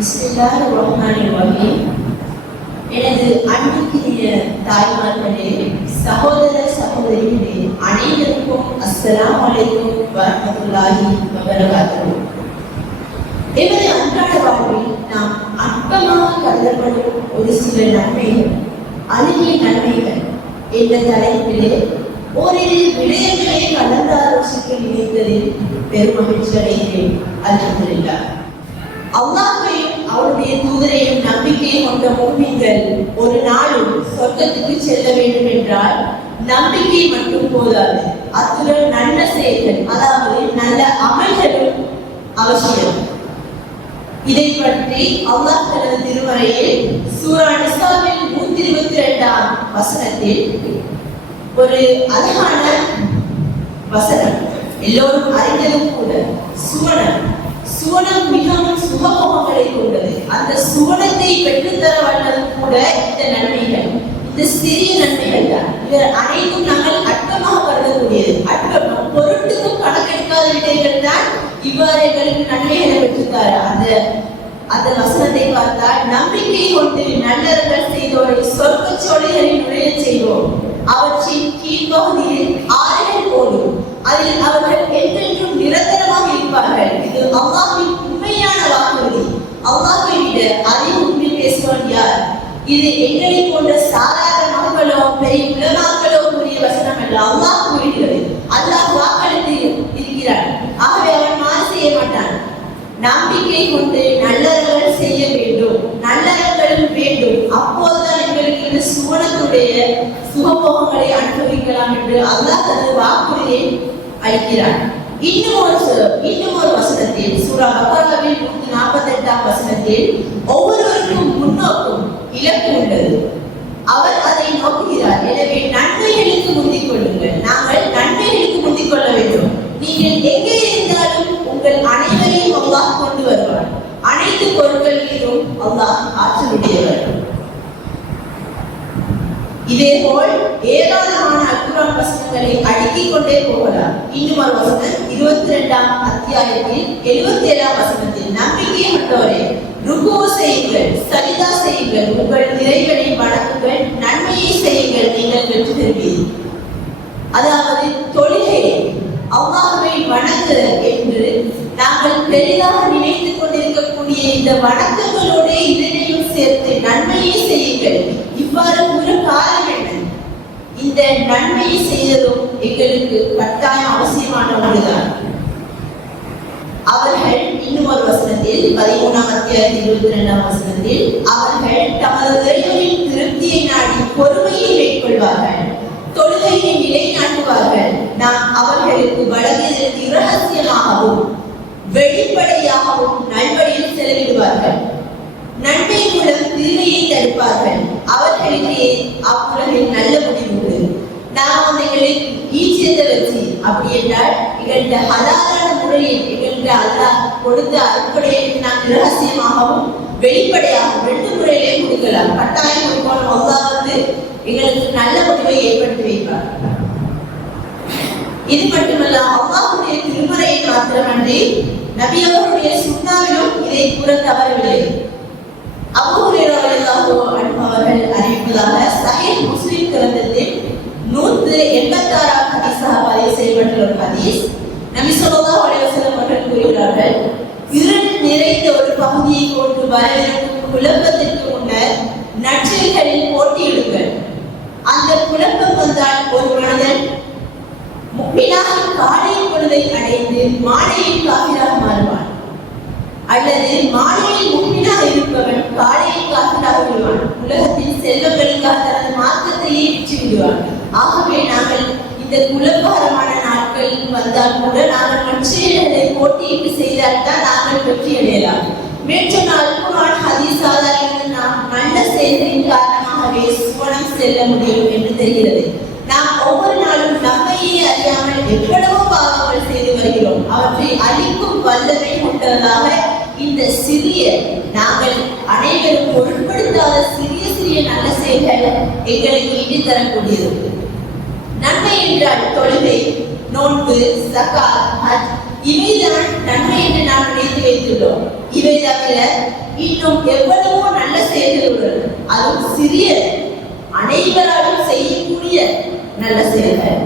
பிஸ்மில்லாஹிர்ரஹ்மானிர்ரஹீம். எனது அன்புக்குரிய தாய்மார்களே, சகோதர சகோதரிகளே, அனைவருக்கும் அஸ்ஸலாமு அலைக்கும் வரஹ்மத்துல்லாஹி வபரகாத்துஹு. எமது அன்றாட வாழ்வில் நாம் அற்பமாக கருதப்படும் ஒரு சில நன்மைகள், அழகிய நன்மைகள் என்ற தலைப்பிலே ஓரிரு விடயங்களை கலந்தாலோசிக்க நினைத்ததில் பெருமகிழ்ச்சி அடைகிறேன். அல்ஹம்துலில்லாஹ். அல்லாஹ்வையும் அவருடைய தூதரையும் நம்பிக்கை கொண்ட முஃமின்கள் ஒரு நாளும் சொர்க்கத்துக்கு செல்ல வேண்டும் என்றால் நம்பிக்கை மட்டும் போதாது, அத்துடன் நல்ல செயல்கள், அதாவது நல்ல அமல்களும் அவசியம். இதை பற்றி அல்லாஹ் தனது திருமறையில் சூரா நிசாவில் 122ஆம் வசனத்தில் ஒரு அழகான வசனம், எல்லோரும் அறிந்ததும் கூட, சுவனம் மிகவும் சுகபோகங்களை கொண்டது. அந்த சுவனத்தை பெற்றுத்தர வல்லதும் கூட இந்த நன்மைகள், இந்த சிறிய நன்மைகள் தான். இது அனைத்தும் நாங்கள் அற்பமாக கருதக்கூடியது. அற்பம், பொருட்டுக்கும் கணக்கெடுக்காத விடயங்கள் தான் இவ்வாறு எங்களுக்கு நன்மைகளை பெற்றுத்தார. அந்த வசனத்தை பார்த்தால், நம்பிக்கை கொண்டு நல்லவர்கள் செய்தோரை சொர்க்க சோலைகளில் நுழைய செய்வோம், அவற்றின் கீழ்ப்பகுதியில் ஆறுகள் போடும், அதில் அவர்கள் என்றென்றும் நிரந்தரமாக இருப்பார்கள். இது அல்லாஹ்வின் உண்மையான வாக்குறுதி. அல்லாஹ்வை விட அதிக உண்மை பேசுவான் யார்? இது எங்களை போன்ற சாதாரண மக்களோ பெரிய உலமாக்களோ கூறிய வசனம் அல்ல, அல்லாஹ் கூறுகிறது. அல்லாஹ் வாக்களித்து இருக்கிறான். ஆகவே அவன் மாறு செய்ய மாட்டான். நம்பிக்கை கொண்டு நல்லவர்கள் செய்ய வேண்டும், நல்லவர்களும் வேண்டும். அப்போதுதான் எங்களுக்கு இந்த சுவனத்துடைய சுகபோகங்களை அனுபவிக்கலாம் என்று அல்லாஹ் தனது வாக்குறுதியை அளிக்கிறான். இன்னும் ஒரு வசனத்தில், சூரா பக்ராவில் 148ஆம் வசனத்தில், ஒவ்வொருவருக்கும் முன்னோக்கும் இலக்கு உள்ளது, அவர் அதை நோக்குகிறார். எனவே நன்மைகளுக்கு முந்திக் கொள்ளுங்கள். நாங்கள் நன்மைகளுக்கு முந்திக் கொள்ள வேண்டும். நீங்கள் எங்கே இருந்தாலும் உங்கள் அனைவரையும் அல்லாஹ் கொண்டு வருவார். அனைத்து பொருட்கள் மீதும் அல்லாஹ் ஆற்றலுடையவர். இதேபோல் ஏராளமான அல்குர்ஆன் வசனங்களை அடுக்கிக் கொண்டே போகலாம். இன்னும் ஒரு வசனம் 22ஆம் அத்தியாயத்தில் 77ஆம் வசனத்தில், நம்பிக்கை கொண்டவரே, ருக்கு செய்யுங்கள், சஜிதா செய்யுங்கள், உங்கள் இறைவனை வணங்குங்கள், நன்மையை செய்யுங்கள், நீங்கள் வெற்றி பெறுவீர்கள். அதாவது தொழுகை, அல்லாஹ்வை வணங்கு என்று நாங்கள் பெரிதாக நினைத்துக் கொண்டிருக்கக்கூடிய இந்த வணக்கங்களோடு இதனையும் சேர்த்து நன்மையை செய்யுங்கள். இவ்வாறு ஒரு காரணம் என்ன? இந்த நன்மையை செய்வதும் எங்களுக்கு கட்டாயம் அவசியமான ஒன்றுதான். அவர்கள் இன்னும் ஒரு வசனத்தில் 13ஆம் அத்தியாயத்தில் 22ஆம் வசனத்தில், அவர்கள் தமது இறைவனின் திருப்தியை நாடி பொறுமையை மேற்கொள்வார்கள், தொழுகையை நிலைநாட்டுவார்கள். நாம் அவர்களுக்கு வழங்கியதற்கு இரகசியமாகவும் வெளிப்படையாகவும் நல்வழியில் செலவிடுவார்கள். நன்மை மூலம் தீமையை தடுப்பார்கள். அவர்களுக்கு அப்புலகில் நல்ல முடிவு உண்டு. நாம் அவைகளை ஈச்சியத்தை வச்சு, அப்படி என்றால் எங்கள்கிட்ட ஹலாலான முறையில் எங்கள்கிட்ட அல்லாஹ் கொடுத்த அறுப்படையை நாம் இரகசியமாகவும் வெளிப்படையாகவும் 2 முறையிலே கொடுக்கலாம். கட்டாயம் கொடுக்கணும். அல்லாஹ் எங்களுக்கு நல்ல முடிவை ஏற்படுத்தி வைப்பார். இது மட்டுமல்ல, அல்லாஹ்வுடைய திருமறையை மாத்திரமன்றி நபி அவர்களுடைய சுன்னாவிலும் இதை கூற தவறவில்லை. அபூ ஹுரைரா ரலியல்லாஹு அன்ஹு அவர்கள் அறிவிப்பதாக சஹீஹ் முஸ்லிம் கிரந்தத்தில் 186ஆம் ஹதீஸாக பதிவு செய்யப்பட்டுள்ள ஒரு ஹதீஸ், நபி ஸல்லல்லாஹு அலைஹி வஸல்லம் அவர்கள் கூறுகிறார்கள், இருள் நிறைந்த ஒரு பகுதியை கொண்டு வரவிருக்கும் குழப்பத்திற்கு முன்னர் நற்செயல்களில் போட்டியிடுங்கள். அந்த குழப்பம் வந்தால் ஒரு மனிதன் முஃமினாக காலை பொழுதை அடைந்து மாலையில் காஃபிராக மாறுவான், அல்லது மாலையில் முஃமினாக இருப்பவன் காலையில் காஃபிராக விடுவான். உலகத்தில் செல்வங்களுக்காக தனது மார்க்கத்தையே விற்று விடுவான். ஆகவே நாங்கள் இந்த குழப்பகரமான நாட்கள் வந்தால் கூட நாங்கள் நற்செயல்களை போட்டியிட்டு செய்தால் தான் நாங்கள் வெற்றி அடையலாம். மேற்சொன்னால் குர்ஆன் ஹதீஸ் ஆதாரங்களிலிருந்து நாம் நல்ல செயல்களின் காரணமாகவே சுவனம் செல்ல முடியும் என்று தெரிகிறது. நாம் ஒவ்வொரு நாளும் நம்மையே அறியாமல் எவ்வளவோ பாவங்கள் செய்து வருகிறோம். அவற்றை அழிக்கும் வல்லமை கொண்டதாக இந்த சிறிய, நாங்கள் அனைவரும் பொருட்படுத்தாத சிறிய நல்ல செயல்கள் எங்களுக்கு ஈடு தரக்கூடியது. நன்மை என்றால் தொழுகை, நோன்பு, ஸகாத், ஹஜ், இவைதான் நன்மை என்று நாம் நினைத்து வைத்துள்ளோம். இவை தவிர இன்னும் இன்னும் எவ்வளவோ நல்ல செயல்களுடன், அதுவும் சிறிய அனைவராலும் செய்யக்கூடிய நல்ல செயல்கள்.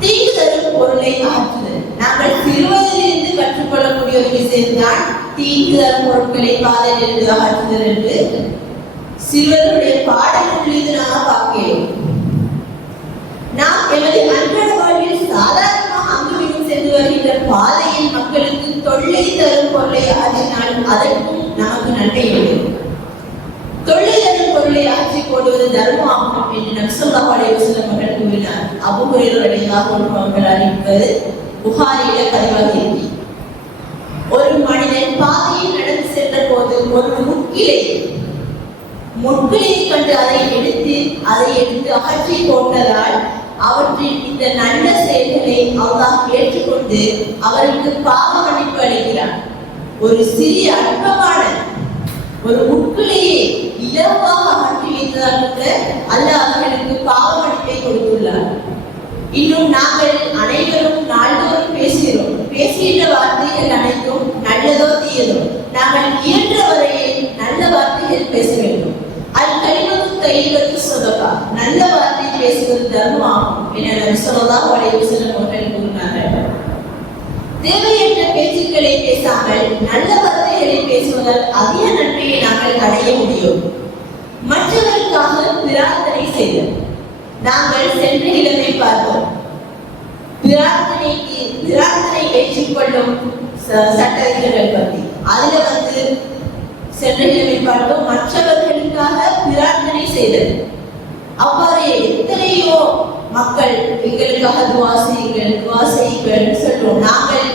தீங்கு தரும் பொருளை அகற்றுதல். நாங்கள் சிறுவதிலிருந்து கற்றுக்கொள்ளக்கூடிய ஒரு விஷயம்தான் தீங்கு தரும் பொருட்களை பாதையிலிருந்து அகற்றுதல் என்று சிறுவர்களுடைய பாடங்களிலிருந்து நாம் பார்க்கிறோம். நாம் எமது அன்றாட வாழ்வில் சாதாரணமாக அங்குமிங்கும் சென்று வருகின்ற பாதையில் மக்களுக்கு தொல்லை தரும் பொருளை அகற்றினால் அதற்கும் நமக்கு நன்மை வேண்டும். தொல்லை தரும் பொருளை அகற்றி போடுவது தர்மமாகும் என்று நபி ஸல்லல்லாஹு அலைஹி வஸல்லம் அவர்கள் கூறினார். அபூ ஹுரைரா ரலியல்லாஹு அன்ஹு அவர்கள் அறிவிப்பது புகாரியிலே பதிவாகிறது. ஒரு மனிதன் பாதையில் நடந்து சென்ற போது ஒரு முட்கிளையை கண்டு அதை எடுத்து அகற்றி போட்டதால் அவற்றின் இந்த நல்ல செயல்களை அல்லாஹ் ஏற்றுக்கொண்டு அவருக்கு பாவ மன்னிப்பு அளிக்கிறார். ஒரு சிறிய அற்பமான ஒரு முட்கிளையை இலவாக அகற்றி வைத்ததால் கூட அல்லாஹ் அவர்களுக்கு பாவ மன்னிப்பை கொடுத்துள்ளார். இன்னும் நாங்கள் அனைவரும் நாள்தோறும் பேசுகின்ற வார்த்தைகள் அனைத்தும் நல்லதோ தீயதோ நாங்கள் இயன்ற வரையில் நல்ல வார்த்தைகள் பேச வேண்டும். அல்-கலிமத்து தையிபத்து ஸதகா, நல்ல வார்த்தை பேசுவது தர்மமாகும் என நபி ஸல்லல்லாஹு அலைஹி வஸல்லம் அவர்கள் கூறினார்கள். தேவையற்ற பேச்சுக்களை பேசாமல் நல்ல வார்த்தைகளை பேசுவதால் அதிக நன்மையை நாங்கள் அடைய முடியும். மற்றவர்களுக்காக பிரார்த்தனை செய்தல். நாங்கள் சென்ற இடத்தை பார்த்தோம். பிரார்த்தனை ஏற்றுக்கொள்ளும் சட்டங்கள் பற்றி அதுல சென்ற இடத்தை பார்த்தோம். மற்றவர்களுக்காக பிரார்த்தனை செய்தல். அவ்வாறு எத்தனையோ மக்கள் எங்களுக்காக துவா செய்யுங்கள் சொல்றோம். நாங்கள்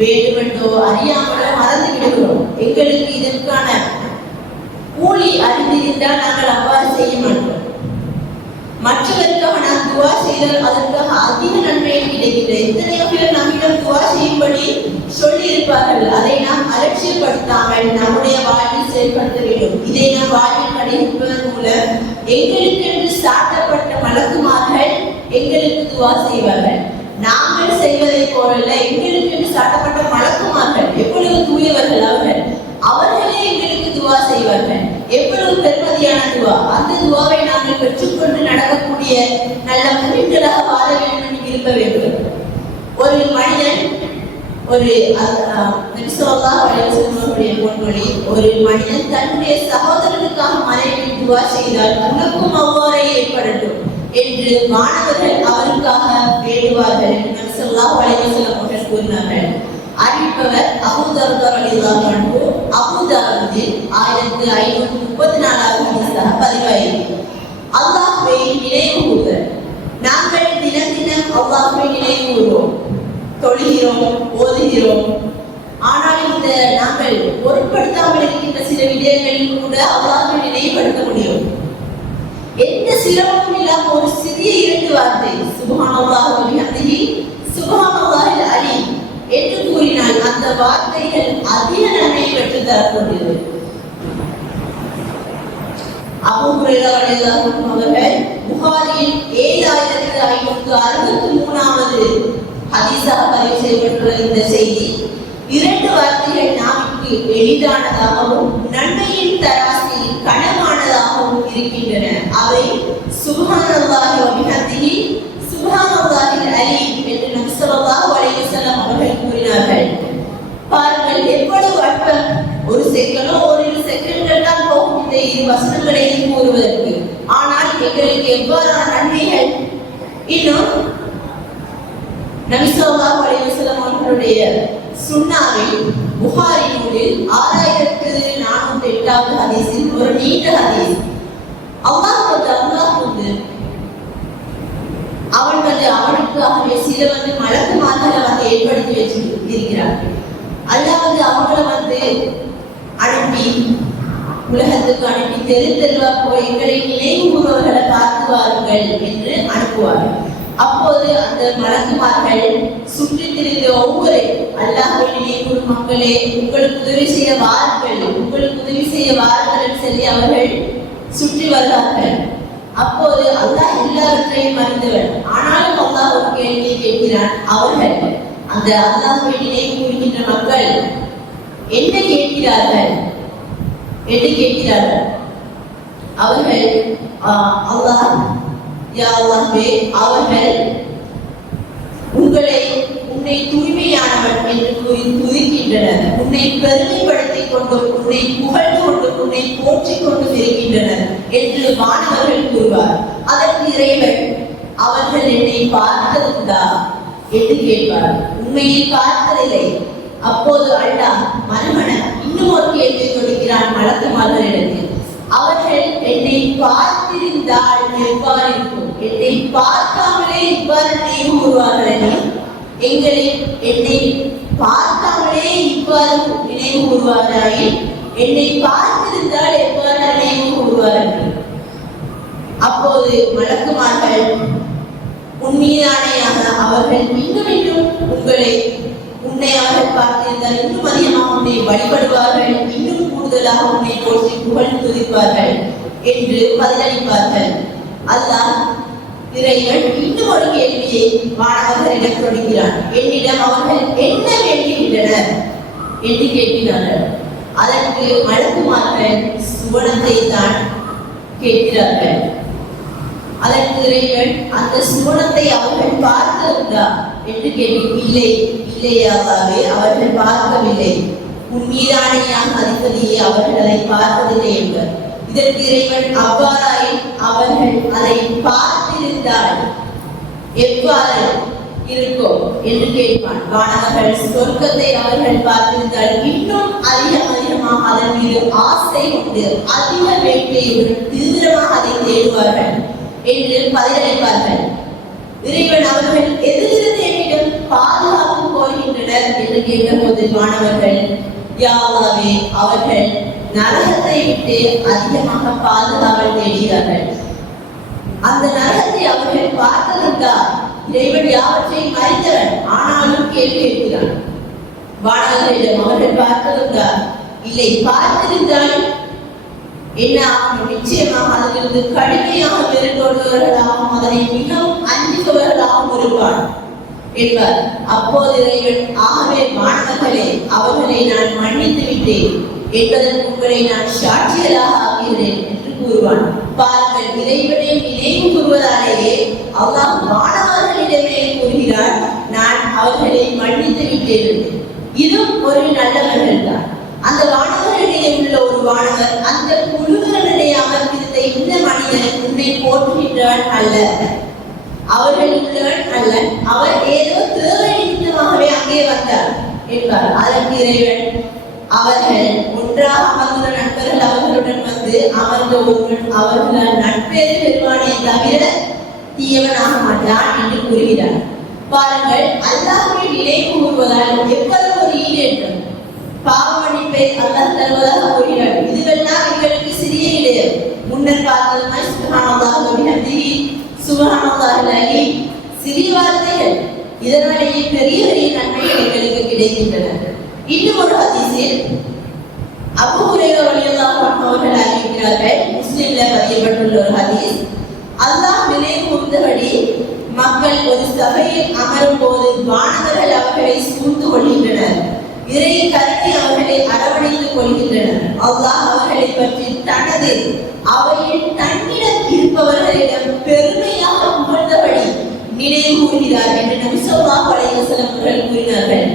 வேண்டுமென்றோ அறியாமலோ மறந்து விடுகிறோம். எங்களுக்கு இதற்கான கூலி அறிந்திருந்தால் நாங்கள் அவ்வாறு செய்ய மாட்டோம். மற்றவருக்காக நாம் துவா செய்தால் அதற்காக அதிக நன்மையை கிடைக்கிறது. எத்தனையோ பேர் நம்மிடம் துவா செய்யும்படி சொல்லி இருப்பார்கள். அதை நாம் அலட்சியப்படுத்தாமல் நம்முடைய வாழ்வில் செயல்படுத்த வேண்டும். இதை நாம் வாழ்வில் கடைபிடிப்பதன் மூலம் எங்களுக்கு என்று சாட்டப்பட்ட மலக்குமார்கள் எங்களுக்கு துவா செய்வார்கள். நாங்கள் செய்வதை போல எங்களுக்கு என்று சாட்டப்பட்ட மலக்குமார்கள் எவ்வளவு தூயவர்கள் அவர்களே எங்களுக்கு துவா செய்வார்கள். எவ்வளவு பெருமதியான துவா! அந்த துவாவை நாங்கள் பெற்றுக்கொண்டு நடக்கக்கூடிய நல்ல முன்னிகளாக வாழ வேண்டும் என்று இருக்க வேண்டும். ஒரு மனிதன் ஒரு மனிதன் தன்னுடைய சகோதரனுக்காக மனைவியில் துவா செய்தால் உனக்கும் அவ்வாறே ஏற்படட்டும் என்று மாணவர்கள் அவருக்காக வேண்டுவார்கள் என்று நபி ஸல்லல்லாஹு அலைஹி வஸல்லம் அவர்கள் கூறினார்கள். அறிவிப்பவர் அபூ தர்தா ரலியல்லாஹு அன்ஹு. அபூ தாவூதில் 1534 ஹதீஸாக பதிவாகிறது. அல்லாஹ்வை நினைவு கூறுதல். நாங்கள் தினம் தினம் அல்லாஹ்வை நினைவு கூறுவோம், தொழுகிறோம், ஓதுகிறோம். ஆனால் இந்த நாங்கள் பொருட்படுத்தாமல் இருக்கின்ற சில விடயங்களில் கூட அல்லாஹ்வை நினைவுபடுத்த முடியும். எந்த சிரமமும் இல்லாமல் ஒரு சிறிய 2 வார்த்தை சுப்ஹானல்லாஹி வ பிஹம்திஹி சுப்ஹானல்லாஹில் அலீம் என்று கூறினால் அந்த வார்த்தைகள் அதிக நன்மையை பெற்று தரக்கூடியது. அபூ ஹுரைரா ரலியல்லாஹு அன்ஹு அவர்கள் புகாரியில் 7563வது ஹதீஸாக பதிவு செய்யப்பட்டுள்ள இந்த செய்தி 2 வார்த்தைகள் நாவுக்கு எளிதானதாகவும் நன்மையின் தராசில் கனமானதாகவும் இருக்கின்றன. அவை சுப்ஹானல்லாஹி வ பிஹம்திஹி சுப்ஹானல்லாஹில் அலீம் என்று நபி ஸல்லல்லாஹு அலைஹி வஸல்லம் அவர்கள் கூறினார்கள். பாருங்கள் எவ்வளவு அற்பம்! ஒரு செகண்டோ 1 செகண்ட்கள் தான் போகும் இந்த 2 வசனங்களை கூறுவதற்கு. ஆனால் எங்களுக்கு எவ்வாறான நன்மைகள்! இன்னும் நபி ஸல்லல்லாஹு அலைஹி வஸல்லம் அவர்களுடைய சுன்னாவில் புகாரி நூலில் 6408வது ஹதீஸில் ஒரு நீண்ட ஹதீஸ். அல்லாஹ் அவனுக்காகவே சில மலக்குமார்களை ஏற்படுத்தி வச்சிருக்கிறார். அல்லாஹ் அவங்களை அனுப்பி உலகத்துக்கு அனுப்பி தெருவா போய் எங்களை நினைவு கூறுவர்களை பார்த்து வாருங்கள் என்று அனுப்புவார்கள். அப்போது அந்த மலக்குமார்கள் சுற்றி திரிந்த ஒவ்வொரு அல்லாஹ்வை நினைவு மக்களே உங்களுக்கு உதவி செய்ய வாருங்கள் சொல்லி அவர்கள் சுற்றி வருவார்கள். அப்போது அல்லாஹ் எல்லாவற்றையும் அறிந்தவர். ஆனாலும் அல்லாஹ் ஒரு கேள்வியை கேட்கிறான். அவர்கள் அந்த அல்லாஹ்வை நினைவு கூறுகின்ற மக்கள் என்ன கேட்கிறார்கள்? என்று கேட்கிறார்கள். அவர்கள் அல்லாஹ் யா அல்லாஹ்வே, அவர்கள் உன்னை தூய்மையானவன் என்று கூறி துதிக்கின்றனர், உன்னை பெருமைப்படுத்திக் கொண்டு உன்னை புகழ்ந்து கொண்டு உன்னை போற்றிக் கொண்டு இருக்கின்றனர் என்று மாணவர்கள் கூறுவார். அதற்கு இறைவன் அவர்கள் என்னை பார்த்ததுண்டா என்று கேட்பார். உண்மையில் பார்த்ததில்லை. அப்போது அல்லாஹ் மனமன இன்னும் ஒரு கேள்வி கொடுக்கிறான் மலக்குமார்களிடத்தில். அவர்கள் என்னை பார்த்திருந்தால் எவ்வாறு இருக்கும்? என்னை பார்க்காமலே இவ்வாறு நினைவு கூறுவார்கள். என்னை பார்க்காமலே இவ்வாறு நினைவு கூறுவார்கள். என்னை பார்த்திருந்தால் எவ்வாறு நினைவு கூறுவார்கள்? அப்போது மலக்குமார்கள் உண்மையானையாக அவர்கள் இன்னும் உன்னை அவர்கள் பார்த்திருந்தால் இன்னும் அதிகமாக உன்னை வழிபடுவார்கள், இன்னும் கூடுதலாக உன்னை போற்றி புகழ்ந்து துதிப்பார்கள் என்று பதிலளிப்பார்கள். அல்லாஹ் இறைவன் இன்னும் ஒரு கேள்வியை மாணவர்களிடம் கொடுக்கிறான். என்னிடம் அவர்கள் என்ன வேண்டுகின்றனர் என்று கேட்கிறார்கள். அதற்கு மலக்குமார்கள் சுவனத்தை தான் கேட்கிறார்கள். அதற்கு இறைவன் அந்த சுவனத்தை அவர்கள் பார்த்ததுண்டா என்று இல்லையாகவே அவர்கள் பார்க்கவில்லை. உன் மீதானையாக அதிபதியே அவர்கள் அதை பார்ப்பதில்லை என்பர். இதற்கு இறைவன் அவ்வாறாய் அவர்கள் அதை பார்த்திருந்தால் எவ்வாறு இருக்கும் என்று கேட்பான். வானவர்கள் சொர்க்கத்தை அவர்கள் பார்த்திருந்தால் இன்னும் அதிகமாக அதன் மீது ஆசை கொண்டு அதிக வேட்கையுடன் தீவிரமாக அதை தேடுவார்கள் என்று பதிலளிப்பார்கள். இறைவன் அவர்கள் எதிலிருந்து என்னிடம் பாதுகாப்பு கோருகின்றனர் என்று கேட்டபோது மாணவர்கள் யா அல்லாஹ்வே, அவர்கள் நரகத்தை விட்டு அதிகமாக பாதுகாவல் தேடுகிறார்கள். அந்த நரகத்தை அவர்கள் பார்த்ததுண்டா? இறைவன் யாவற்றை மறைத்தவன், ஆனாலும் கேள்வி கேட்கிறான். மாணவர்களிடம் அவர்கள் பார்த்ததுண்டா? இல்லை. பார்த்திருந்தாலும் என்ன ஆகும்? நிச்சயமாக அதிலிருந்து கடுமையாக வெறுத்தோடுவர்களாகவும் அதனை மிகவும் அஞ்சுபவர்களாகவும் இருப்பான் என்பார். அப்போது இறைவன் ஆகவே மாணவர்களே, அவர்களை நான் மன்னித்து விட்டேன் என்பதற்கு உங்களை நான் சாட்சியராக ஆகிறேன் என்று கூறுவான். பாருங்கள், இறைவனை நினைவு கூறுவதாலேயே அல்லாஹ் மாணவர்களிடமே கூறுகிறார், நான் அவர்களை மன்னித்து விட்டேன். இதுவும் ஒரு நல்லவர்கள் தான். அந்த வானவர்களிடையே உள்ள ஒரு வானவர் அந்த குழுவினரிடையே அமர்ந்திருந்த இந்த மனிதன் உன்னை போற்றுகின்றான் அல்ல, அவர்கள் உள்ளவன் அல்ல, அவர் ஏதோ தேவை நிமித்தமாகவே அங்கே வந்தார் என்பார். அதற்கு இறைவன் அவர்கள் ஒன்றாக அமர்ந்துள்ள நண்பர்கள் அவர்களுடன் வந்து அமர்ந்த ஒருவன் அவர்களால் நட்பேறு பெறுவானே தவிர தீயவனாக மாட்டான் என்று கூறுகிறார். பாருங்கள், அல்லாஹ்வை நினைவு கூறுவதால் எவ்வளவு ஒரு ஈடேற்றம். பாவ மன்னிப்பை அல்லாஹ் தருவதாக கூறுகிறார். இதுவெல்லாம் எங்களுக்கு சிறிய கிடையாது. முன்னர் பார்த்ததுமாய் சுப்ஹானல்லாஹ் வ பிஹம்திஹி சுப்ஹானல்லாஹில் அலீம் சிறிய வார்த்தைகள், இதனாலேயே பெரிய பெரிய நன்மைகள் எங்களுக்கு கிடைக்கின்றன. இன்னும் ஒரு ஹதீஸில் அபூ ஹுரைரா ரலியல்லாஹு அன்ஹு அவர்கள் அறிவிக்கிறார்கள், முஸ்லிம்ல பதியப்பட்டுள்ள ஒரு ஹதீஸ். அல்லாஹ் நினைவு கூர்ந்தபடி மக்கள் ஒரு சபையில் அமரும் போது வானவர்கள் அவர்களை சூழ்ந்து கொள்கின்றனர். இறை கருணை அவர்களை அரவணைத்துக் கொள்கின்றனர். அல்லாஹ் அவர்களை பற்றி தனது அவையில் தன்னிடம் இருப்பவர்களிடம் பெருமையாக புகழ்ந்தபடி நினைவு கூறுகிறார் என்று நபி ஸல்லல்லாஹு அலைஹி வஸல்லம் அவர்கள் கூறினார்கள்.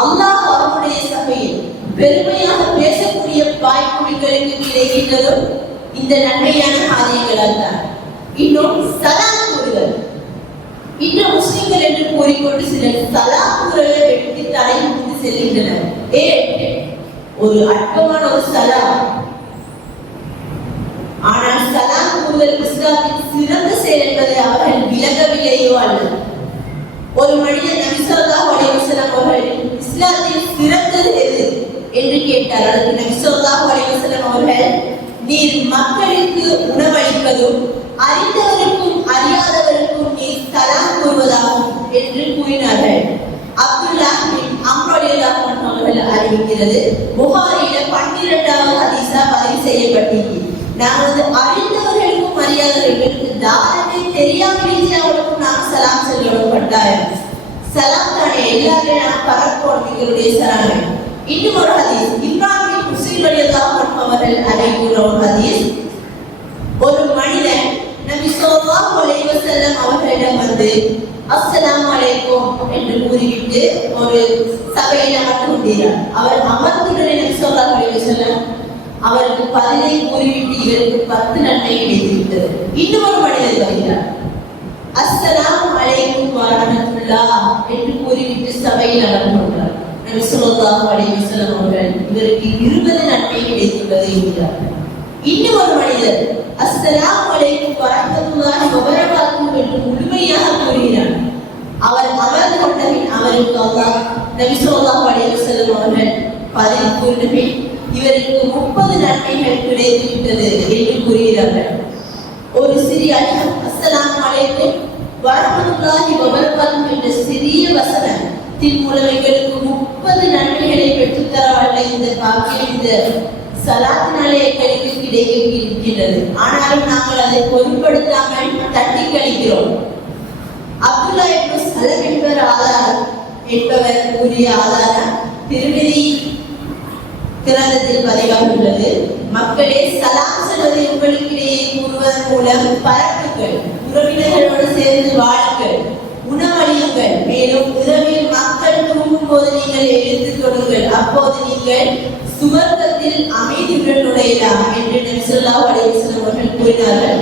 அல்லாஹ் அவருடைய சபையில் பெருமையாக பேசக்கூடிய வாய்ப்புகளுக்கு கிடைக்கின்றதும் இந்த நன்மையான காரியங்களால் தான். இன்னும் சலாம் கூறுதல். இன்னும் முஸ்லிம்கள் என்று கூறிக்கொண்டு சிலர் சலாம் கூறலை வெட்டி தடை முடித்து செல்கின்றனர். ஒரு அற்பமான ஒரு சலாம், ஆனால் சலாம் கூறுதல் இஸ்லாத்தின் சிறந்த செயல் என்பதை அவர்கள் விளங்கவில்லையோ அல்ல. ஒரு மனிதன் நபி ஸல்லல்லாஹு அலைஹி வஸல்லம் அவர்கள் இஸ்லாத்தில் சிறந்தது எது என்று கேட்டார். அதற்கு நபி ஸல்லல்லாஹு அலைஹி வஸல்லம் அவர்கள், நீர் மக்களுக்கு உணவளிப்பதும் அறிந்தவருக்கும் அறியாதவருக்கும் நீர் சலாம் கூறுவதாகும் என்று கூறினார்கள். அப்துல்லாஹ் பின் அம்ர் ரலியல்லாஹு அன்ஹு அவர்கள் அறிவிக்கிறது, புகாரியில 12வது ஹதீஸா பதிவு செய்யப்பட்டிருக்கிறது. நாங்கள் அறிந்தவர்களுக்கும் அறியாதவர்களுக்கு தாரத்தை தெரியாமலேயே அவர்களுக்கும் நாம் சலாம் சொல்லணும் கட்டாயம். சலாம் தானே எல்லாருமே நாம் பரப்போம் எங்களுடைய சலாமை. இன்னும் ஒரு ஹதீஸ், இப்ராஹிம் முஸ்லிம் ரலியல்லாஹு அன்ஹு அவர்கள் அவர்கள் அறிவிக்கிற ஒரு ஹதீஸ். ஒரு மனிதன் நபி ஸல்லல்லாஹு அலைஹி வஸல்லம் அவர்களிடம் வந்து அஸ்ஸலாமு அலைக்கும் என்று கூறிவிட்டு ஒரு சபையில் அமர்ந்து கொண்டிருக்கிறார். அவர் அமர்ந்துடனே நபி ஸல்லல்லாஹு அலைஹி வஸல்லம் அவருக்கு பதிலை கூறிவிட்டு இவருக்கு 10 நன்மை கிடைத்துவிட்டது. இன்னொரு மனிதர் வருகிறார். அஸ்ஸலாமு அலைக்கும் வரஹ்மத்துல்லாஹ் என்று கூறிவிட்டு சபையில் அமர்ந்து கொண்டார். நபி ஸல்லல்லாஹு அலைஹி வஸல்லம் அவர்கள் இவருக்கு 20 நன்மை கிடைத்துள்ளது என்கிறார். இன்னொரு மனிதர் அஸ்ஸலாமு அலைக்கும் வரஹ்மத்துல்லாஹி வபரகாத்துஹு என்று முழுமையாக கூறுகிறார். அவர் அமர்ந்து கொண்டபின் அவருக்கு அல்லாஹ் நபி ஸல்லல்லாஹு அலைஹி வஸல்லம் அவர்கள் பதில் கூறினபின் இவருக்கு 30 நன்மைகள் கிடைத்துவிட்டது என்று கூறுகிறார்கள். ஒரு சிறிய அஸ்ஸலாமு அலைக்கும் வரஹ்மத்துல்லாஹி வபரகாத்துஹு என்ற சிறிய வசனத்தின் மூலம் எங்களுக்கு 30 நன்மைகளை பெற்றுத்தரவல்ல இந்த பாக்கியம் இந்த சலாத்தினாலே எங்களுக்கு கிடைக்கின்றது. ஆனாலும் நாங்கள் அதை பொருட்படுத்தாமல் தட்டி கழிக்கிறோம். அப்துல்லா இப்னு சலம் என்பவர் கூறிய ஆதாரம் திருமதி கிரந்தத்தில் பதிவாகியுள்ளது. மக்களே, சலாம் சொல்வதை உங்களுக்கிடையே கூறுவதன் மூலம் பரப்புகள், உறவினர்களோடு சேர்ந்து வாழுங்கள், உணவளியுங்கள். மேலும் இரவில் மக்கள் தூங்கும் போது நீங்கள் எழுந்து தொடுங்கள். அப்போது நீங்கள் சுவர்க்கத்தில் அமைதியுடன் நுழையலாம் என்று நபி ஸல்லல்லாஹு அலைஹி வஸல்லம் அவர்கள் கூறினார்கள்.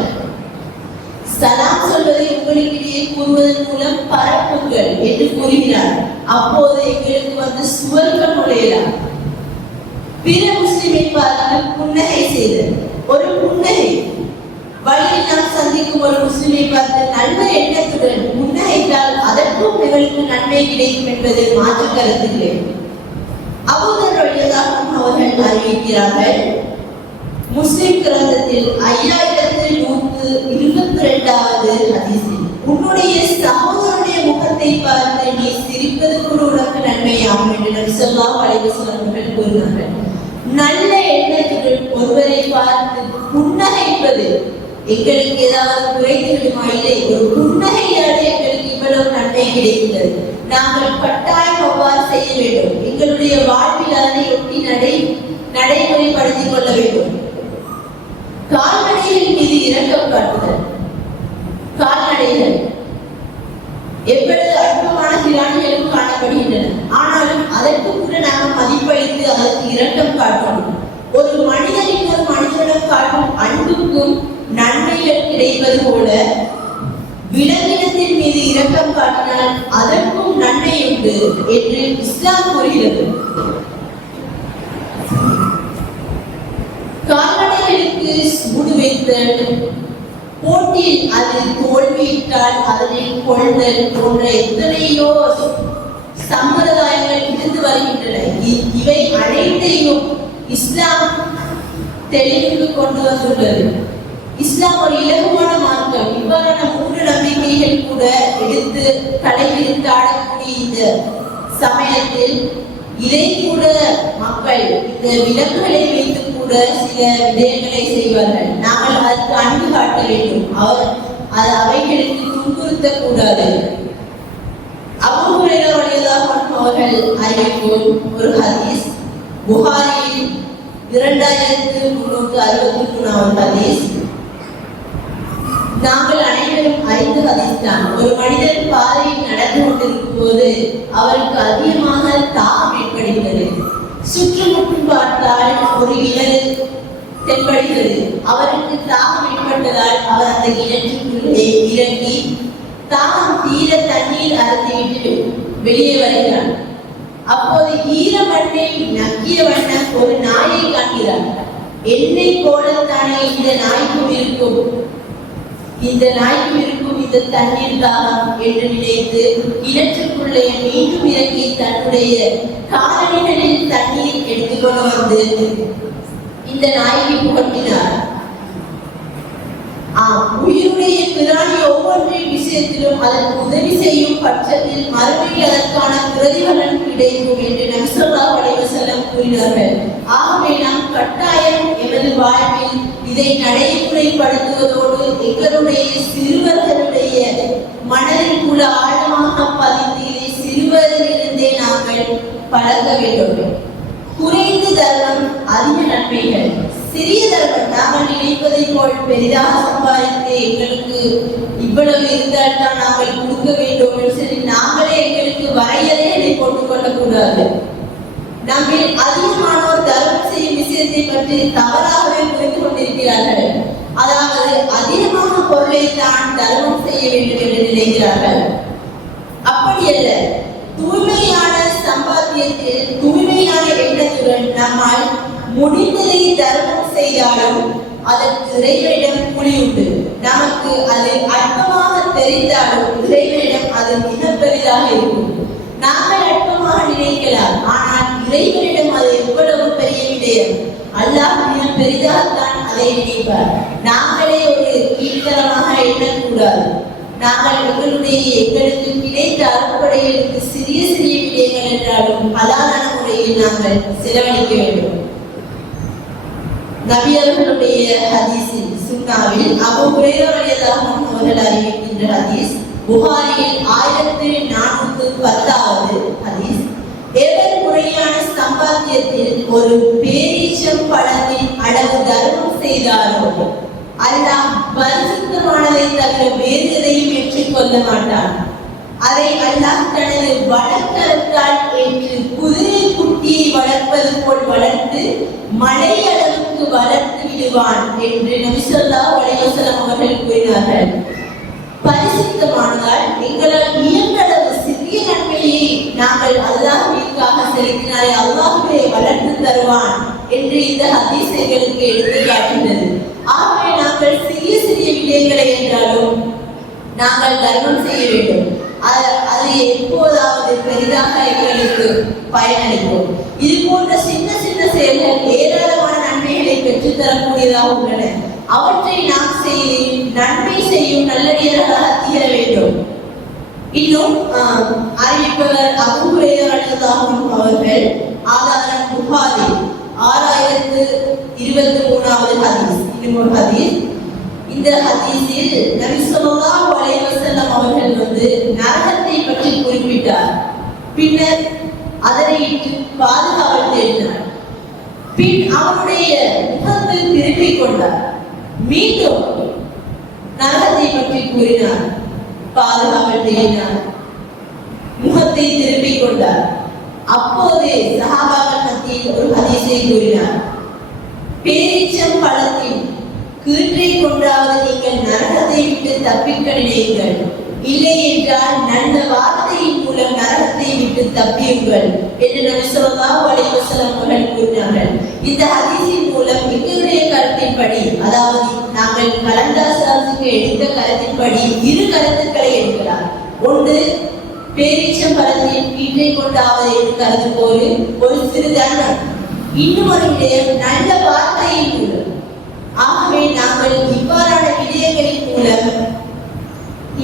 சலாம் சொல்வதை உங்களுக்கிடையே கூறுவதன் மூலம் பரப்புங்கள் என்று கூறுகிறார். அப்போது எங்களுக்கு வந்து சுவர்க்கம் நுழையலாம். பிற முஸ்லிமை பார்த்து புன்னகை செய்தல். ஒரு புன்னகை, வழியில் நாம் சந்திக்கும் ஒரு முஸ்லிமை பார்த்து நல்ல எண்ணத்துடன் புன்னகைத்தால் அதற்கும் எங்களுக்கு நன்மை கிடைக்கும் என்பது மாற்று கருத்தில்லை. அபூ தர் ரலியல்லாஹு அன்ஹு அவர்கள் அறிவிக்கிறார்கள், முஸ்லிம் கிரந்தத்தில் 5122வது ஹதீஸில், உன்னுடைய சகோதரனுடைய முகத்தை பார்த்து நீ சிரிப்பது கூட உனக்கு நன்மையாகும் என்று நபி ஸல்லல்லாஹு அலைஹி வஸல்லம் அவர்கள் கூறினார்கள். நல்ல எண்ணத்துடன் ஒருவரை பார்த்து புன்னகைப்பது எங்களுக்கு ஏதாவது குறைந்து விடுமா? இல்லை, ஒரு புன்னகையாலே எங்களுக்கு இவ்வளவு நன்மை கிடைக்கிறது. நாங்கள் கட்டாயம் அவ்வாறு செய்ய வேண்டும். எங்களுடைய வாழ்வில் அதனை ஒட்டி நடைமுறைப்படுத்திக் கொள்ள வேண்டும். கால்நடைகளின் மீது இரக்கம் காட்டுதல். கால்நடைகள் எப்பொழுது அற்பமான பிராணிகளும் காணப்படுகின்றன. ஆனாலும் அதற்கு கூட நாம் மதிப்பளித்து அதற்கு இரக்கம் காட்டணும். ஒரு மனிதன் இன்னொரு மனிதனிடம் காட்டும் அன்புக்கும் நன்மைகள் கிடைப்பது போல விலங்கினத்தின் மீது இரக்கம் காட்டினால் அதற்கும் நன்மை உண்டு என்று இஸ்லாம் கூறுகிறது. கால்நடைகளுக்கு சூடு வைத்தல், போட்டியில் அது தோல்வியிட்டால் அதனை கொள்தல் போன்ற எத்தனையோ சம்பிரதாயங்கள் இருந்து வருகின்றன. இவை அனைத்தையும் இஸ்லாம் தெளிவுக்கு கொண்டு வந்துள்ளது. இஸ்லாம் ஒரு இலகுவான மார்க்கம். இவ்வாறான மூன்று நம்பிக்கைகள் கூட எடுத்து கடைபிடித்து ஆடக்கூடிய இந்த சமயத்தில் இதை கூட மக்கள் இந்த விலங்குகளை வைத்து கூட சில விடயங்களை செய்வார்கள். நாங்கள் அதற்கு அன்பு காட்ட வேண்டும். அவைகளுக்கு துன்புறுத்த கூடாது. அபூ ஹுரைரா ரலியல்லாஹு அன்ஹு அவர்கள் அறிவிக்கும் ஒரு ஹதீஸ், புகாரியில் 2363வது ஹதீஸ். நாங்கள் அனைவரும் அறிந்த ஹதீஸ் தான். ஒரு மனிதர் பாதையில் நடந்து கொண்டிருக்கும் போது அவருக்கு அதிகமாக தாகம் ஏற்படுகிறது. சுற்றுமுற்றும் பார்த்தால் ஒரு கிணறு தென்படுகிறது. அவருக்கு தாகம் ஏற்பட்டதால் அவர் அந்த கிணற்றுக்குள்ளே இறங்கி தாகம் தீர தண்ணீர் அருந்திவிட்டு வெளியே வருகிறார். அப்போது ஈர மண்ணை நக்கிய வண்ணம் ஒரு நாயை காண்கிறார். என்னை போலத்தானே இந்த நாய்க்கும் இருக்கும் இந்த தண்ணீர் தாகம் என்று நினைத்து கிணற்றுக்குள்ளே மீண்டும் இறங்கி தன்னுடைய காலணிகளில் தண்ணீர் எடுத்துக்கொண்டு வந்து இந்த நாய்க்கு புகட்டினார். உயிருடைய பிராணி ஒவ்வொன்றின் விஷயத்திலும் அதற்கு உதவி செய்யும் பட்சத்தில் மறுமையில் அதற்கான பிரதிபலன் கிடைக்கும் என்று நபி ஸல்லல்லாஹு அலைஹி வஸல்லம் கூறினார்கள். ஆகவே நாம் கட்டாயம் எமது வாழ்வில் இதை நடைமுறைப்படுத்துவதோடு எங்களுடைய சிறுவர்களுடைய மனதில் கூட ஆழமாக பதிந்து இதை சிறுவரிலிருந்தே நாங்கள் பழக்க வேண்டும். குறைந்த தர்மம் அதிக நன்மைகள். சிறிய தர்மம் நாங்கள் நினைப்பதை போல் பெரிதாக சம்பாதித்து எங்களுக்கு இவ்வளவு இருந்தால் தான் நாங்கள் கொடுக்க வேண்டும் என்று சொல்லி நாங்களே எங்களுக்கு வரையறைகளை போட்டுக் கொள்ளக்கூடாது. நம்மில் அதிகமானோர் தர்மம் செய்யும் விஷயத்தை பற்றி தவறாகவே புரிந்து கொண்டிருக்கிறார்கள். அதாவது அதிகமான பொருளை தான் தர்மம் செய்ய வேண்டும் என்று நினைக்கிறார்கள். அப்படியல்ல, தூய்மையான சம்பாத்தியத்தில் தூய்மையான எண்ணத்துடன் நம்மால் முடிந்ததை தர்மம் செய்தாலும் அதற்கு இறைவனிடம் கூலி உண்டு. நமக்கு அது அற்பமாக தெரிந்தாலும் இறைவனிடம் அது மிக பெரிதாக இருக்கும். நாங்கள் அற்பமாக நினைக்கலாம், ஆனால் இறைவனிடம் அது எவ்வளவு பெரிய விடயம். அல்லாஹ் மிக பெரிதாகத்தான் அதை நினைப்பார். நாங்களே ஒரு கீழ்த்தரமாக எண்ணக்கூடாது. நாங்கள் எங்களுக்கு கிடைத்த அறுப்படைகளுக்கு சிறிய சிறிய விடயங்கள் என்றாலும் ஹலாலான முறையில் நாங்கள் செலவழிக்க வேண்டும். நபி அவர்களுடைய ஹதீஸில் சுன்னாவில் அபூ ஹுரைரா ரலியல்லாஹு அன்ஹு அவர்கள் அறிவிக்கின்ற ஹதீஸ், புகாரியில் 1410வது ஹதீஸ். எவர் முறையான சம்பாத்தியத்தில் ஒரு பேரீச்சம் பழத்தின் அளவு தர்மம் செய்தாரோ அல்லாஹ் பரிசுத்தமானதை தவிர வேறு எதையும் ஏற்றுக்கொள்ள மாட்டான். அதை அல்லாஹ் தனது வளர்க்கலத்தால் என்று குதிரை குட்டியை வளர்ப்பது போல் வளர்த்து மலை அளவுக்கு வளர்த்து விடுவான் என்று நபி ஸல்லல்லாஹு அலைஹி வஸல்லம் அவர்கள் கூறினார்கள். பரிசுத்தமானதால் எங்களால் இயன்றளவு சிறிய நன்மையை நாங்கள் அல்லாஹ்விற்காக செலுத்தினாலே அல்லாஹ்வே வளர்த்து தருவான் என்று இந்த ஹதீஸ் எங்களுக்கு எடுத்து காட்டுகிறது. ஆகவே நாங்கள் சிறிய சிறிய விடயங்களை என்றாலும் நாங்கள் தர்மம் செய்ய வேண்டும். அது எப்போதாவது பெரிதாக எங்களுக்கு பயனளிக்கும். இது போன்ற சின்ன சின்ன செயல்கள் ஏராளமான நன்மைகளை பெற்றுத்தரக்கூடியதாக உள்ளன. அவற்றை நாம் நன்மை செய்யும் நல்லடியர்களாக தீர வேண்டும். இன்னும் அறிவிப்பவர் அபூ ஹுரைரா ரலியல்லாஹு அன்ஹு அவர்கள், ஆதாரம் புகாரி 6023வது ஹதீஸ். இன்னும் ஒரு ஹதீஸ். இந்த ஹதீஸில் நபி ஸல்லல்லாஹு அலைஹி வஸல்லம் அவர்கள் நரகத்தை பற்றி குறிப்பிட்டார். பின்னர் அதனை பாதுகாவல் தேடினார். பின் அவருடைய முகத்தில் திருப்பிக் கொண்டார். மீண்டும் நரகத்தை பற்றி கூறினார், பாதுகாவல் தேடினார், முகத்தை திருப்பிக் கொண்டார். அப்போது சஹாபாக்கள் மத்தியில் ஒரு ஹதீஸை கூறினார், பேரீச்சம் பழத்தின் கீற்றை கொண்டாவது நீங்கள் நரகத்தை விட்டு தப்பிக்க நினையுங்கள், இல்லை என்றால் நல்ல வார்த்தையின் மூலம் நரகத்தை விட்டு தப்பியுங்கள் என்று நபி ஸல்லல்லாஹு அலைஹி வஸல்லம் அவர்கள் கூறினார்கள். இந்த ஹதீஸின் மூலம் எங்களுடைய கருத்தின்படி, அதாவது நாங்கள் கலந்தாசாரத்துக்கு எடுத்த கருத்தின்படி இரு கருத்துக்களை எடுக்கலாம். ஒன்று, பேரீச்சம் பழத்தின் கீற்றை கொண்டாவது என்று கருது போது ஒரு சிறு தருணம். இன்னும் ஒரு விடயம், நல்ல வார்த்தையின் மூலம். ஆகவே நாங்கள் இவ்வாறான விடயங்களின் மூலம்,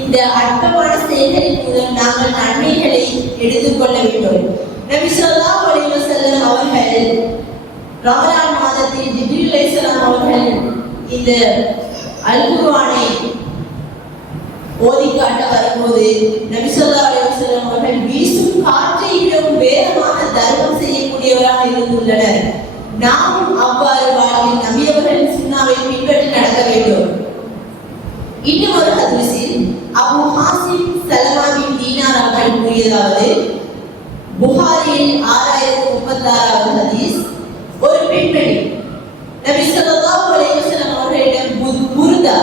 இந்த அற்பமான செயல்களின் மூலம் நாங்கள் நன்மைகளை எடுத்துக்கொள்ள வேண்டும். நபி ஸல்லல்லாஹு அலைஹி வஸல்லம் அவர்கள் ரமலான் மாதத்தில் ஜிப்ரீல் அலைஹிஸ்ஸலாம் அவர்கள் இந்த அல்-குர்ஆனை ஓதி காட்ட வரும்போது நபி ஸல்லல்லாஹு அலைஹி வஸல்லம் அவர்கள் வீசும் காற்றை விடவும் வேகமாக தர்மம் செய்யக்கூடியவராக இருந்துள்ளனர். நாமும் அவ்வாறு வாழ்வில் நபி அவர்களின் சுன்னாவை பின்பற்றி நடக்க வேண்டும். இன்னும் ஒரு ஹதீஸில் அபூ ஹாசிம் சலமா பின் தீனார் அவர்கள் கூறியதாவது, புகாரியில் 6036வது ஹதீஸ், ஒரு பெண்மணி நபி ஸல்லல்லாஹு அலைஹி வஸல்லம் அவர்களிடம் புர்தா,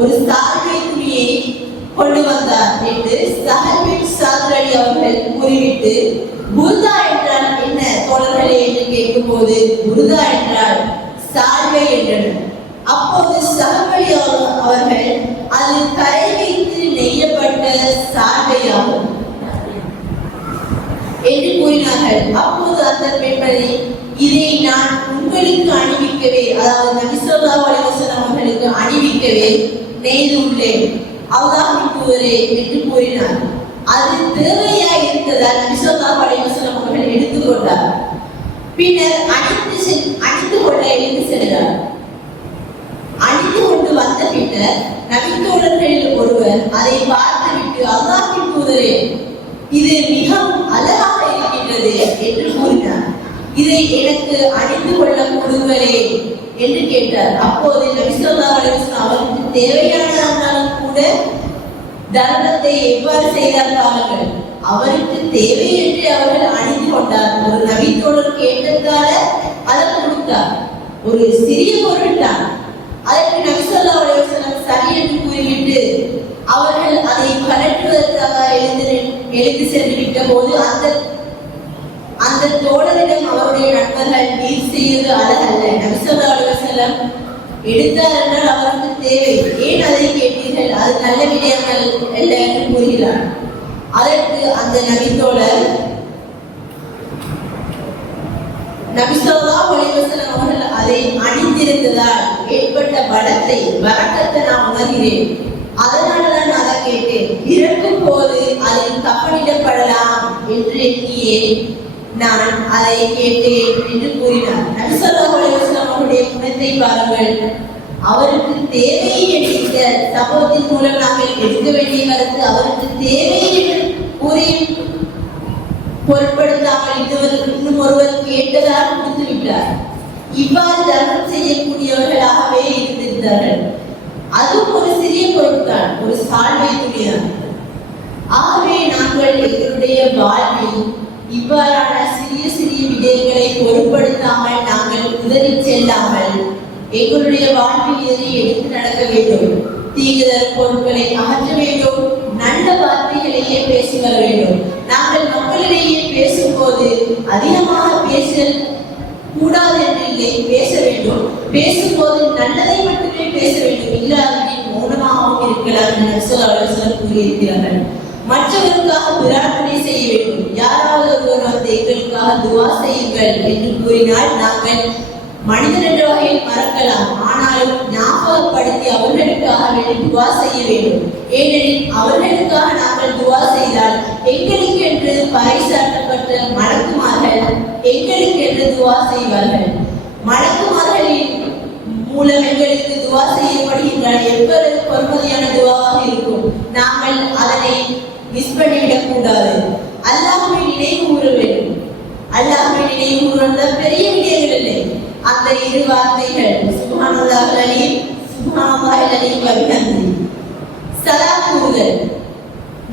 ஒரு சால்வை துணியை கொண்டு வந்தார் என்று சஹல் பின் சாத்ரலி அவர்கள் கூறிவிட்டு, புர்தா என்றால் என்ன தோழர்களே என்று கேட்கும்போது புர்தா என்றால் சால்வை என்றனர். அப்போது சஹபலி அவர்கள் அது கரை வைத்து நெய்யப்பட்ட சால்வையாகும் என்று கூறினார்கள். அப்போது அந்த பெண்மணி, இதை நான் உங்களுக்கு அணிவிக்கவே, அதாவது நபி ஸல்லல்லாஹு அலைஹி வஸல்லம் அவர்களுக்கு அணிவிக்கவே நெய்துள்ளேன், அல்லாஹ்வின் தூதரே என்று கூறினார். அது தேவையா இருந்ததால் நபி ஸல்லல்லாஹு அலைஹி வஸல்லம் அவர்கள் எடுத்துக்கொண்டார். பின்னர் அணிந்து கொள்ள எழுந்து சென்றார். அணிந்து கொண்டு வந்த பின்னர் நபித்தோழர்களில் ஒருவர் அதை பார்த்துவிட்டு, அல்லாஹ்வின் தூதரே, இது மிகவும் அழகாக இருக்கின்றது என்று கூறினார். இதை எனக்கு அணிந்து கொள்ள கொடுங்களே என்று கேட்டார். அப்போது நபி ஸல்லல்லாஹு அலைஹி வஸல்லம் அவருக்கு தேவையானதானாலும் கூட தர்மத்தை எவ்வாறு செய்தார்கள்? அவருக்கு தேவை என்று அவர்கள் அணிந்து கொண்டார். ஒரு நபித்தோழர் கேட்டதால அதை கொடுத்தார். ஒரு சிறிய பொருள் தான். அதற்கு நபி ஸல்லல்லாஹு அலைஹி வஸல்லம் சரி என்று கூறிவிட்டு அவர்கள் அதை கலட்டுவதற்காக எழுந்து சென்று விட்ட போது அந்த தோழரிடம் அவருடைய நண்பர்கள் நீர் செய்வது அழகல்ல, நபி ஸல்லல்லாஹு அலைஹி வஸல்லம் எடுத்தார் என்றால் அவருக்கு தேவை, ஏன் அதை கேட்டீர்கள், அது நல்ல விடயங்கள் அல்ல என்று கூறுகிறார். அதற்கு அந்த நபித்தோழர் நபி ஸல்லல்லாஹு அலைஹி வஸல்லம் அவர்கள் அதை அணிந்திருந்ததால் ஏற்பட்ட பலத்தை வரக்கத்தை நான் உணர்கிறேன், அதனாலதான் நான் அதை கேட்டேன், இறக்கும் போது அதில் கப்பலிடப்படலாம் என்று எண்ணியே நான் அதை கேட்டேன் என்று கூறினார். நபி ஸல்லல்லாஹு அலைஹி வஸல்லம் அவருடைய குணத்தை பாருங்கள். அவருக்கு தேவை என்ற சம்பவத்தின் மூலம் நாங்கள் எடுக்க வேண்டிய கருத்து, அவருக்கு தேவை என்று கூறி பொருட்படுத்தாமல் இன்னும் ஒருவர் கேட்டதால் கொடுத்து விட்டார். இவ்வாறு தர்மம் செய்யக்கூடியவர்களாகவே இருந்திருந்தார்கள். அதுவும் ஒரு சிறிய பொருட்தான், ஒரு சால்வை துணிதான். ஆகவே நாங்கள் எங்களுடைய வாழ்வில் இவ்வாறான சிறிய சிறிய விடயங்களை பொருட்படுத்தாமல் நாங்கள் உதறி செல்லாமல் எங்களுடைய வாழ்வில் இதனை எடுத்து நடக்க வேண்டும். தீங்குதல் பொருட்களை அகற்ற வேண்டும். நல்ல வார்த்தைகளையே பேசி வர வேண்டும். நாங்கள் மக்களிடையே பேசும்போது அதிகமாக பேசல் கூடாது என்று இல்லை, பேச வேண்டும். பேசும்போது நல்லதை மட்டுமே பேச வேண்டும், இல்லாதவர்கள் மௌனமாகவும் இருக்கலாம் என்று நபி ஸல்லல்லாஹு அலைஹி வஸல்லம் கூறியிருக்கிறார்கள். மற்றவர்களுக்காக பிரார்த்தனை செய்ய வேண்டும். யாராவது ஒருவர் வந்து எங்களுக்காக துவா செய்யுங்கள் என்று கூறினால் நாங்கள் மனிதன் என்ற வகையில் மறக்கலாம், ஆனாலும் ஞாபகப்படுத்தி அவர்களுக்காக வேண்டி துவா செய்ய வேண்டும். ஏனெனில் அவர்களுக்காக நாங்கள் துவா செய்தால் எங்களுக்கு என்று பறைசாற்றப்பட்ட மலக்குமார்கள் எங்களுக்கு என்று துவா செய்வார்கள். மலக்குமார்களின் மூலம் எங்களுக்கு துவா செய்யப்படுகின்றன. எவ்வளவு பொறுமதியான துவாவாக இருக்கும். நாங்கள் அதனை மிஸ் பண்ணிவிடக் கூடாது. அல்லாஹ்வை நினைவு கூற வேண்டும். அல்லாஹ்வை நினைவு கூறுவது பெரிய விடயங்கள் இல்லை. அந்த இரு வார்த்தைகள் சுப்ஹானல்லாஹில் அலீம், சுப்ஹானல்லாஹில் அலீம் வ பிஹம்தி. ஸலாம் கூறுதல்.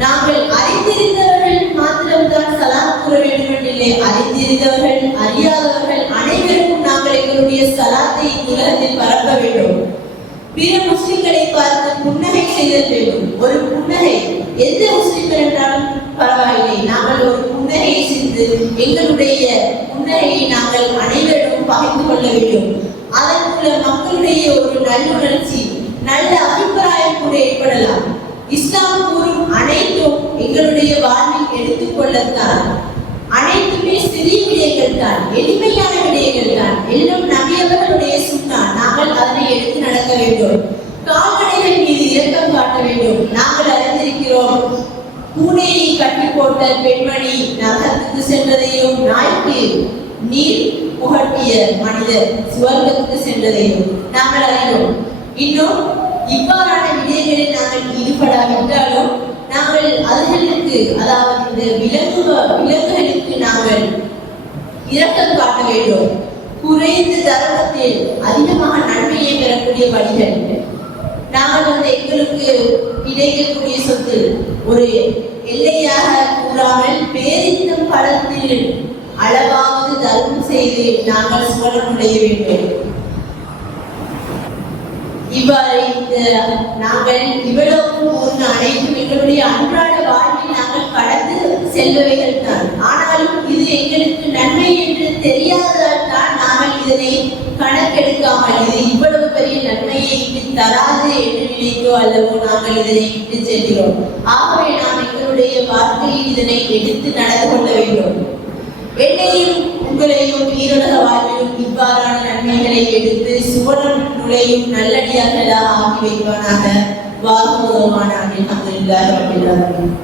நாங்கள் அறிந்திருந்தவர்கள் மாத்திரம்தான் ஸலாம் கூற வேண்டும் என்றில்லை. அறிந்திருந்தவர்கள் அறியாதவர்கள் அனைவருக்கும் நாங்கள் எங்களுடைய ஸலாத்தை உலகத்தில் பரப்ப வேண்டும். பிற முஸ்லிம்களை பார்த்து புன்னகை செய்தல் வேண்டும். ஒரு புன்னகை, எந்த முஸ்லிம்கள் என்றாலும் பரவாயில்லை, நாங்கள் ஒரு புன்னகையை செய்து எங்களுடைய புன்னகையை நாங்கள் அனைவரும் பகிர்ந்து கொள்ள வேண்டும். அதன் மூலம் மக்களுடைய ஒரு நல்லுணர்ச்சி, நல்ல அபிப்பிராயம் கூட ஏற்படலாம். இஸ்லாம் கூறும் அனைத்தும் எங்களுடைய வாழ்வில் எடுத்துக்கொள்ளத்தான். அனைத்துமே சிறிய விடயங்கள் தான், எளிமையான விடயங்கள் தான். எல்லாம் நபியவர்களுடைய சுன்னா. நாங்கள் அதனை எடுத்து நடக்க வேண்டும். கால்நடைகள் மீது இரக்கம் காட்ட வேண்டும். நாங்கள் அறிந்திருக்கிறோம், பூனையை கட்டி போட்ட பெண்மணி நகரத்துக்கு சென்றதையும் நாய்க்கு நீர் புகட்டிய மனிதர் சுவர்க்கத்துக்கு சென்றதையும் நாங்கள் அறிவோம். இன்னும் இவ்வாறான விடயங்களில் நாங்கள் ஈடுபடாவிட்டாலும் நாங்கள் அதுகளுக்கு, அதாவது இந்த விலங்குகளுக்கு நாங்கள் இரக்கம் காட்ட வேண்டும். குறைந்த தர்மத்தில் அதிகமாக நன்மையை பெறக்கூடிய வழிகள். நாங்கள் வந்து எங்களுக்கு கிடைக்கக்கூடிய சொத்து ஒரு எல்லையாக கூறாமல் பேரித்தம் படத்தில் அளவாவது தர்மம் செய்து நாங்கள் சுவனமுடைய வேண்டும். இவ்வாறு நாங்கள் இவ்வளவு போன்ற அனைத்தும் எங்களுடைய அன்றாட வாழ்வில் நாங்கள் கடந்து செல்பவைகள் தான். ஆனாலும் இது எங்களுக்கு நன்மை என்று தெரியாததால் தான் நாங்கள் இதனை கணக்கெடுக்காமல் இது இவ்வளவு பெரிய நன்மையை தராது என்று நினைத்தோ அல்லவோ நாங்கள் இதனை விட்டு செல்கிறோம். ஆகவே நாம் எங்களுடைய வாழ்க்கையில் இதனை எடுத்து நடந்து கொள்ள வேண்டும். என்னையும் உங்களையும் ஈருலக வாழ்விலும் இவ்வாறான நன்மைகளை எடுத்து சுவனம் நுழையும் நல்லடியார்களாக ஆக்கி வைப்பானாக. வாகுவான அல்ஹம்துலில்லாஹி ரப்பில் ஆலமீன்.